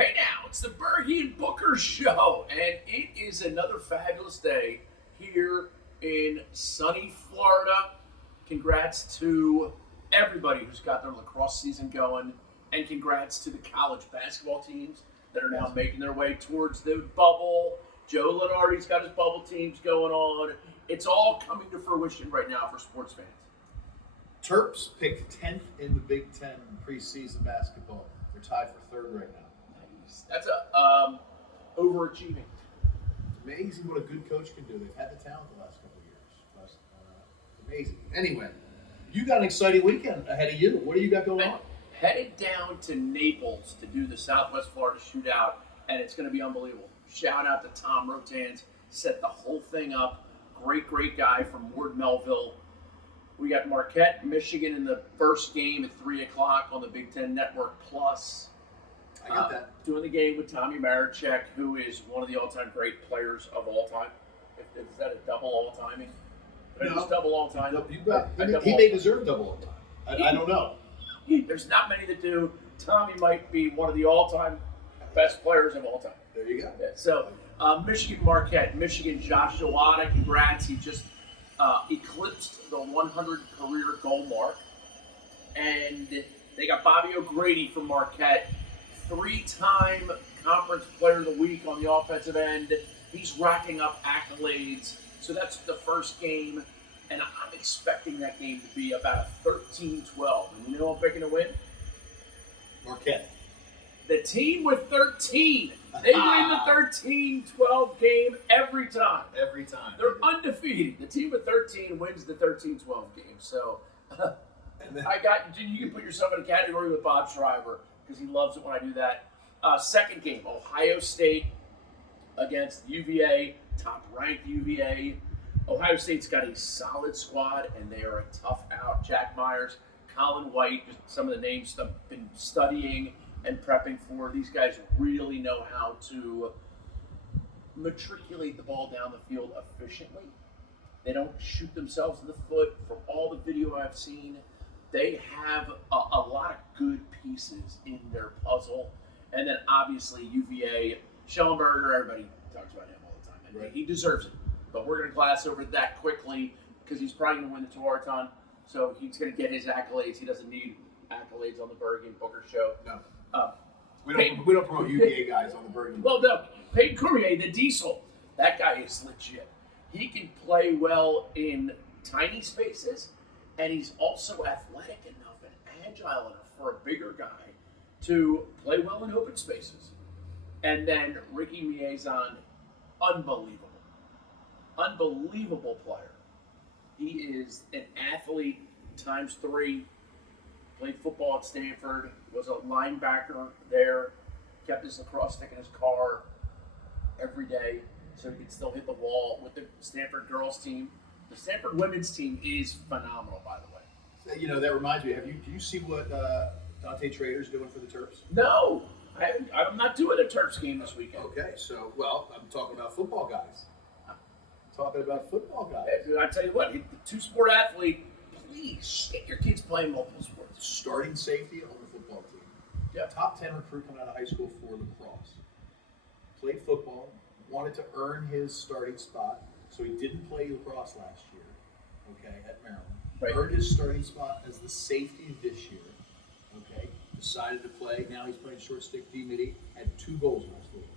Hey now, it's the Bergie and Booker Show, and it is another fabulous day here in sunny Florida. Congrats to everybody who's got their lacrosse season going, and congrats to the college basketball teams that are now making their way towards the bubble. Joe Lenardi's got his bubble teams going on. It's all coming to fruition right now for sports fans. Terps picked 10th in the Big Ten preseason basketball. They're tied for third right now. Nice. That's overachieving. It's amazing what a good coach can do. They've had the talent the last couple of years. It's amazing. Anyway, you got an exciting weekend ahead of you. What do you got going on? Headed down to Naples to do the Southwest Florida Shootout, and it's going to be unbelievable. Shout out to Tom Rotans, set the whole thing up. Great guy from Ward Melville. We got Marquette, Michigan in the first game at 3 o'clock on the Big Ten Network Plus. I got that. Doing the game with Tommy Maricek, who is one of the all-time great players of all time. Is that a double all-timing? No. Double all-time? No, he may deserve double all time. I don't know. There's not many that do. Tommy might be one of the all-time best players of all time. There you go. Yeah, so, Michigan Marquette, Michigan Josh Zawada, congrats. He just eclipsed the 100 career goal mark. And they got Bobby O'Grady from Marquette, 3-time Conference Player of the Week on the offensive end. He's racking up accolades. So that's the first game. And I'm expecting that game to be about a 13-12. And you know who I'm picking to win? Marquette. The team with 13. They win the 13-12 game every time. Every time. They're undefeated. The team with 13 wins the 13-12 game. So you can put yourself in a category with Bob Schreiber because he loves it when I do that. Second game, Ohio State against UVA, top-ranked UVA. Ohio State's got a solid squad, and they are a tough out. Jack Myers, Colin White, just some of the names I've been studying and prepping for. These guys really know how to matriculate the ball down the field efficiently. They don't shoot themselves in the foot. From all the video I've seen, they have a lot of good pieces in their puzzle. And then obviously UVA, Schellenberger, everybody talks about him all the time. And Right. He deserves it. But we're going to glass over that quickly because he's probably going to win the Tewaaraton. So he's going to get his accolades. He doesn't need accolades on the Bergie and Booker Show. No. Uh, We don't promote UVA guys on the Bergen. Well, no, Peyton Courier, the Diesel, that guy is legit. He can play well in tiny spaces, and he's also athletic enough and agile enough for a bigger guy to play well in open spaces. And then Ricky Miezan, unbelievable player. He is an athlete times 3. Played football at Stanford, was a linebacker there, kept his lacrosse stick in his car every day so he could still hit the wall with the Stanford girls team. The Stanford women's team is phenomenal, by the way. You know, that reminds me, do you see what Dante Trader's doing for the Terps? No, I'm not doing a Terps game this weekend. Okay, so, I'm talking about football guys. I tell you what, the two-sport athlete, please get your kids playing multiple sports. Starting safety on the football team. Yeah. Top 10 recruit coming out of high school for lacrosse. Played football, wanted to earn his starting spot, so he didn't play lacrosse last year, okay, at Maryland. Right. Earned his starting spot as the safety this year, okay. Decided to play. Now he's playing short stick D-midi. Had 2 goals last week.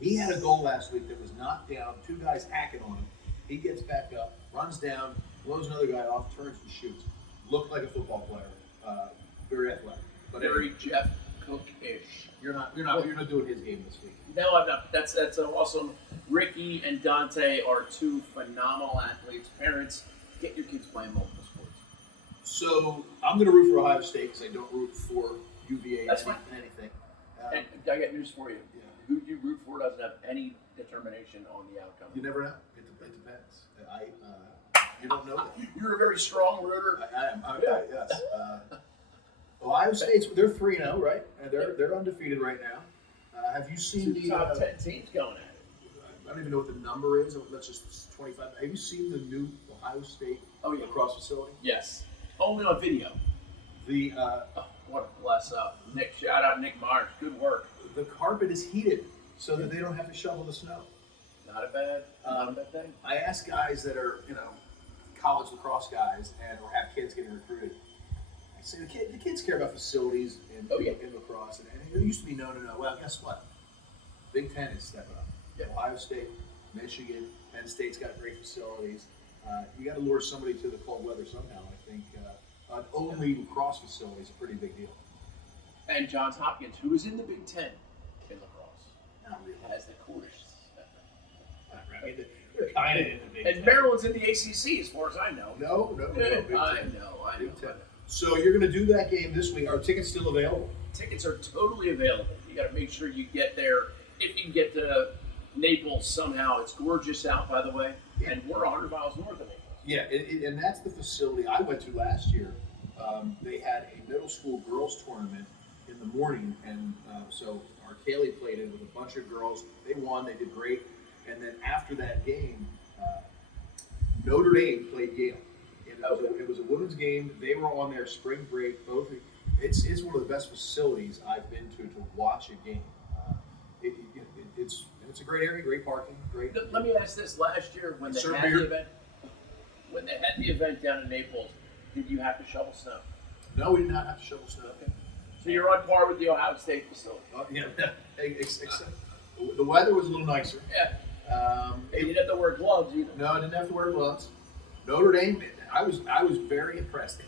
He had a goal last week that was knocked down. 2 guys hacking on him. He gets back up, runs down, blows another guy off, turns and shoots. Looked like a football player. Very athletic. But Very Jeff Cook-ish. you're not doing his game this week. No, I'm not. That's awesome. Ricky and Dante are 2 phenomenal athletes. Parents, get your kids playing multiple sports. So I'm going to root for Ohio State because I don't root for UVA That's in fine. anything. And I got news for you. Yeah. Who you root for doesn't have any determination on the outcome. You never know. It depends. You don't know that. You're a very strong rooter. I am. Yes. Ohio State's they're 3-0, right? And they're undefeated right now. Have you seen the top 10 teams going at it? I don't even know what the number is. Let's just 25. Have you seen the new Ohio State lacrosse facility? Yes. Only on video. The What a bless up. Nick, shout out Nick Myers. Good work. the carpet is heated so that they don't have to shovel the snow. Not a bad thing. I ask guys that are, college lacrosse guys or have kids getting recruited. I say the kids care about facilities in lacrosse, and it used to be no. Well, guess what? Big Ten is stepping up. Yeah. Ohio State, Michigan, Penn State's got great facilities. You got to lure somebody to the cold weather somehow. I think an only lacrosse facility is a pretty big deal. And Johns Hopkins, who is in the Big Ten in lacrosse, has the coolest. They're kind of in the Big Ten. And Maryland's in the ACC, as far as I know. No. Big I Ten. know. Big Ten. So you're going to do that game this week. Are tickets still available? Tickets are totally available. You got to make sure you get there. If you can get to Naples somehow, it's gorgeous out, by the way, and we're 100 miles north of Naples. Yeah, and that's the facility I went to last year. They had a middle school girls tournament in the morning, and so our Kaylee played in with a bunch of girls. They won. They did great. And then after that game, Notre Dame played Yale. It was a women's game. They were on their spring break. It's one of the best facilities I've been to watch a game. It's a great area, great parking, great. Let me ask this: last year, when they had the event down in Naples, did you have to shovel snow? No, we did not have to shovel snow. Okay. So you're on par with the Ohio State facility. Except the weather was a little nicer. Yeah. You didn't have to wear gloves either. No, I didn't have to wear gloves. Notre Dame, I was very impressed.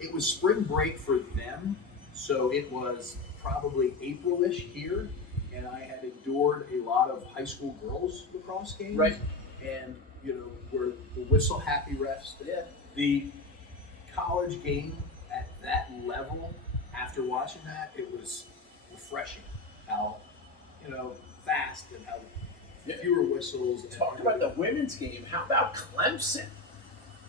It was spring break for them, so it was probably April-ish here, and I had endured a lot of high school girls lacrosse games. Right. And, where the whistle happy refs. Yeah. The college game at that level, after watching that, it was refreshing how, fast and how fewer whistles. Talk about the women's game. How about Clemson?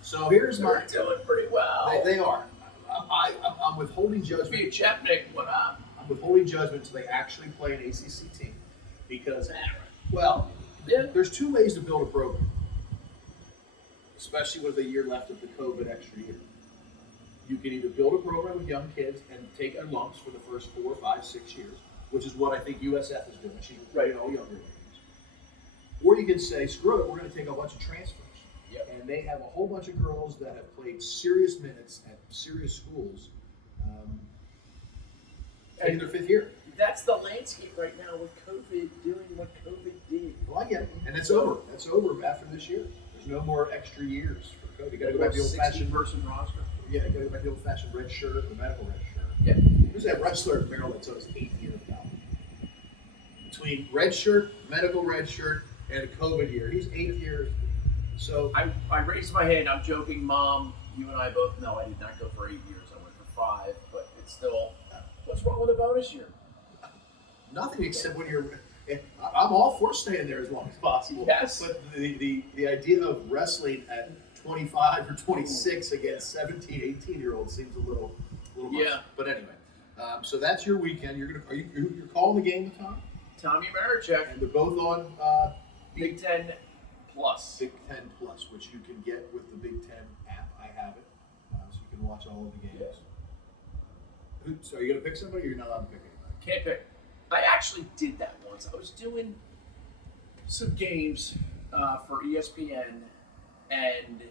So here's They're doing pretty well. They are. I'm withholding judgment. Be a Chepnick, what up? I'm withholding judgment until they actually play an ACC team, because, there's two ways to build a program, especially with a year left of the COVID extra year. You can either build a program with young kids and take their lumps for the first 4, 5, 6 years, which is what I think USF is doing. She's playing all younger games. Or you can say, screw it, we're going to take a bunch of transfers. Yep. And they have a whole bunch of girls that have played serious minutes at serious schools in their 5th year. That's the landscape right now with COVID doing what COVID did. Well, I get it. And it's over. That's over after this year. There's no more extra years for COVID. You got to go back to the old-fashioned person roster. Yeah, you got to go back to the old-fashioned red shirt, the medical red shirt. Yeah. Who's that wrestler in Maryland that took his 8th year of college? Between red shirt, medical red shirt, and a COVID year, he's 8 years. So I raised my hand. I'm joking, Mom. You and I both know I did not go for 8 years. I went for 5, but it's still. What's wrong with a bonus year? Nothing except when you're. I'm all for staying there as long as possible. Yes. But the idea of wrestling at 25 or 26 against 17, 18-year-olds seems a little much. Yeah. But anyway, so that's your weekend. You're calling the game, Tom? Tommy Marichek. And they're both on Big Ten Plus. Big Ten Plus, which you can get with the Big Ten app. I have it, so you can watch all of the games. Yes. So are you going to pick somebody, or you're not allowed to pick anybody? Can't pick. I actually did that once. I was doing some games for ESPN, and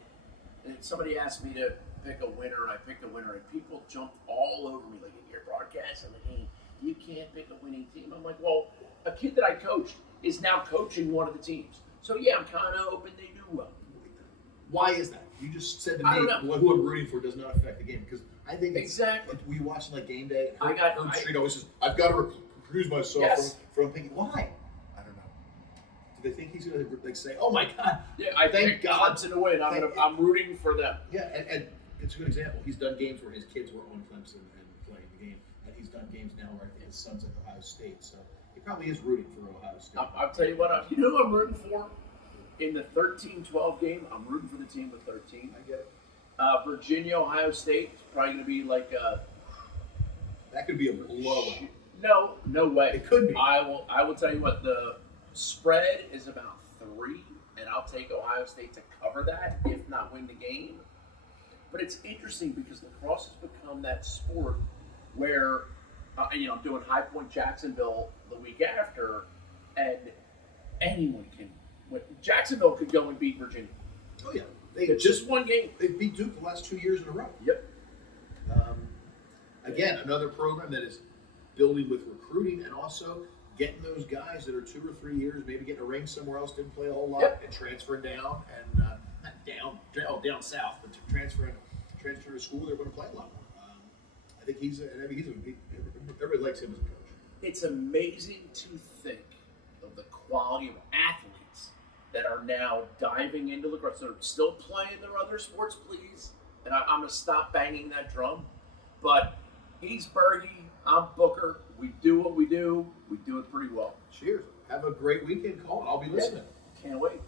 somebody asked me to pick a winner, and I picked a winner, and people jumped all over me like, you're broadcasting the game. You can't pick a winning team. I'm like, well, a kid that I coached is now coaching one of the teams. So, yeah, I'm kind of hoping they do well. Why is that? You just said to I me, don't know. who I'm rooting for does not affect the game. Because I think it's, Exactly. Were you watching like game day? Herb Street always says, I've got to recuse myself Yes. from picking. Why? I don't know. Do they think he's going to say, oh my God? Yeah, I thank picked God. Clemson to win. I'm rooting for them. Yeah, and it's a good example. He's done games where his kids were on Clemson and playing the game. And he's done games now where I think his son's at Ohio State. So he probably is rooting for Ohio State. I'll tell you what, you know who I'm rooting for? In the 13-12 game, I'm rooting for the team with 13. I get it. Virginia, Ohio State, it's probably going to be like a... That could be a blowout. No way. It could be. I will tell you what, the spread is about 3, and I'll take Ohio State to cover that, if not win the game. But it's interesting because lacrosse has become that sport where I'm doing High Point Jacksonville the week after, and anyone can. Jacksonville could go and beat Virginia. Oh yeah, It's just one game. They beat Duke the last 2 years in a row. Yep. Again, another program that is building with recruiting and also getting those guys that are 2 or 3 years, maybe getting a ring somewhere else, didn't play a whole lot, and transferring down and not down south, but transferring to school they're going to play a lot more. I think everybody likes him as a coach. It's amazing to think of the quality of athletes that are now diving into lacrosse. They're still playing their other sports, please. And I'm going to stop banging that drum. But he's Bergie, I'm Booker. We do what we do. We do it pretty well. Cheers. Have a great weekend, Colin. I'll be listening. Can't wait.